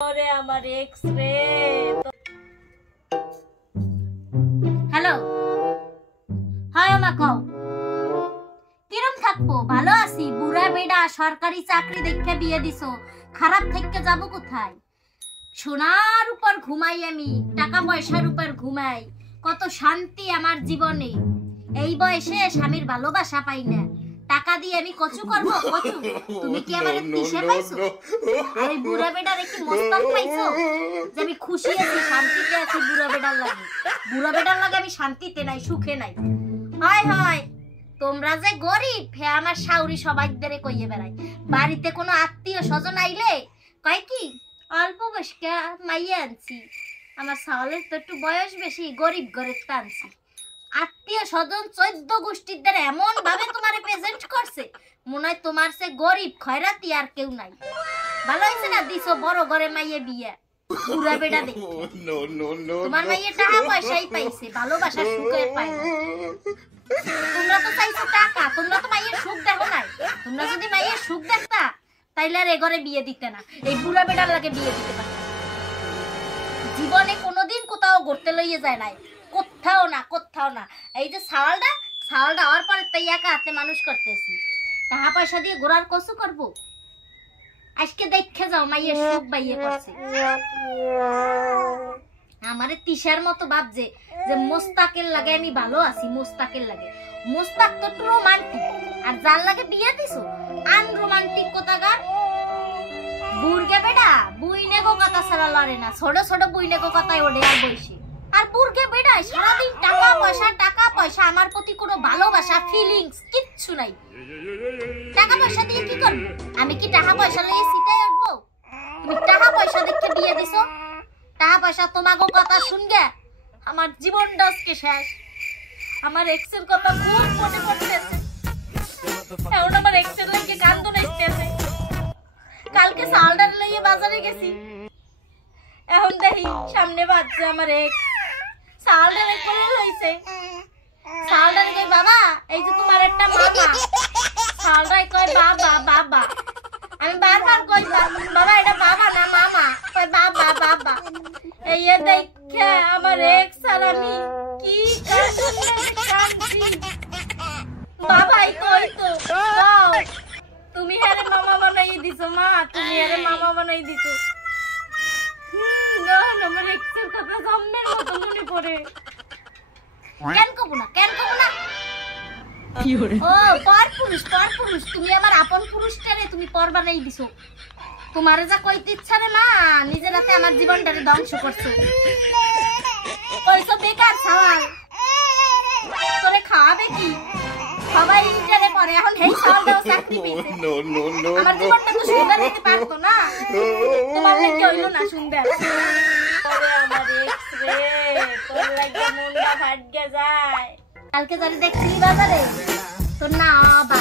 ওরে আমার X ray. Hello, high আমা কও কিরম থাকবো? ভালো আছি। বুড়া বেডা সরকারি চাকরি দেখে বিয়ে দিছো, খারাপ থেকে যাবো কোথায়? সোনার উপর ঘুমাই আমি, টাকা পয়সার উপর ঘুমাই। কত শান্তি আমার জীবনে। এই বয়সে স্বামীর ভালোবাসা পাই না। টাকা দিয়ে আমি কচু করবো? কচু? তুমি কি আমারে দিশে পাইছো? আর এই বুড়া বেডারে কি মস্তক পাইছো যে আমি খুশি আছি, শান্তিতে আছি? বুড়া বেডার লাগে আমি শান্তিতে নাই, সুখে নাই। হায় হায়, তোমরা যে গরিব হে আমার শাউরি সবাইদের কইয়ে বেড়াই। বাড়িতে কোনো আত্মীয় স্বজন আইলে কয় কি অল্প বয়স্কা মাইয়া আনছি। আমার সাওয়ালের তো একটু বয়স বেশি, গরিব ঘরের টানছি। আত্মীয় স্বজন 14 গোষ্ঠীর দ্বারা এমন ভাবে তোমারে প্রেজেন্ট করছে, মনে হয় তোমার সে গরিব খয়রাতি আর কেউ নাই। ভালো হয়েছে না দিছো বড় ঘরে মাইয়ে বিয়ে। বুড়া বেড়া দেখে তোমার মাইয়ে টাকা পয়সাই পাইছে, ভালোবাসা সুখে পায় না। তোমরা তো চাইছো টাকা, তোমরা তো মাইয়ের সুখ দেখো নাই। তোমরা যদি মাইয়ের সুখ দেখতা তাইলে আর এ ঘরে বিয়ে দিতে না, এই বুড়া বেড়ার লাগে বিয়ে দিতে পারত। জীবনে কোনোদিন কোথাও ঘুরতে লইয়ে যায় নাই, কোথাও না কোথাও না। এই যে সাওয়ালটা হওয়ার পরে তাই একা হাতে মানুষ করতেছি। টাকা পয়সা দিয়ে ঘোরার কসু করবো? আজকে দেখে যাও মাইয়ের সুখ বাইয়ে করছে। আমারে তিশার মতো ভাবছে যে মোস্তাকের লাগে আমি ভালো আছি, মোস্তাকের লাগে। মোস্তাক তো একটু রোমান্টিক, আর যার লাগে বিয়ে দিছো আনরোমান্টিক কোথাকার। বুড়গে বেডা বুইনে গো কথা ছাড়া লড়ে না, ছোট ছোট বুইনে গো কথায় ওঠে আর বইসে। আর বুড়গে বেডা সারাদিন টাকা পয়সা, আমার প্রতি কোনো ভালোবাসা ফিলিংস কিচ্ছু নাই। টাকা পয়সা দিয়ে কি করবো? আমি কি টাকা পয়সা লইয়ে সিটাই উঠবো? তুমি টাকা পয়সা দেখে বিয়ে দিছো। টাকা পয়সা তোমাকে কথা শুনগে আমার জীবনটা আজকে শেষ। আমার এক্সের কথা খুব মনে পড়তেছে। এখন আমার এক্সের লাগে কান্দন আসতেছে। কালকে সালডার লইয়ে বাজারে গেছি, এখন দেখি সামনে বাজছে আমার এক্স। সালডারে কোলে লইছে। সালডারে কই বাবা এই যে তোমার একটা মামা। সালডারে কই বাবা বাবা। আমি বারবার কই বাবা এটা বাবা না মামা। কই বাবা বাবা। এই দেখে আমার এক্স আর আমি কি কাঁদছি। বাবাই কই তো তুমি আরে মামা বানাই দিছো মা, তুমি আরে মামা বানাই দিছো। না আমার এক্সের কথা সামনের মতো মনে পড়ে। কেন কব না ও পর পুরুষ তুমি আমার আপন পুরুষটারে তুমি পর বানাই দিছো। তোমারে যা কইতে ইচ্ছা রে মা, নিজের হাতে আমার জীবনটারে ধ্বংস করছো। কইছো বেকার সাওয়াল, তোরে খাওয়াবে কি? সবাই ইন্টারে পড়ে, এখন হেই সাওয়ালটাও চাকরি পেয়েছে। আমার জীবনটা তো সুন্দর দিতে পারতো না, তোমার লাগে হইলো না সুন্দর। ওরে আমার এক্স রে, তোর লাগে মনটা ফাটকে যায়। কালকে যারে দেখছিলি বাজারে তোর না বাবা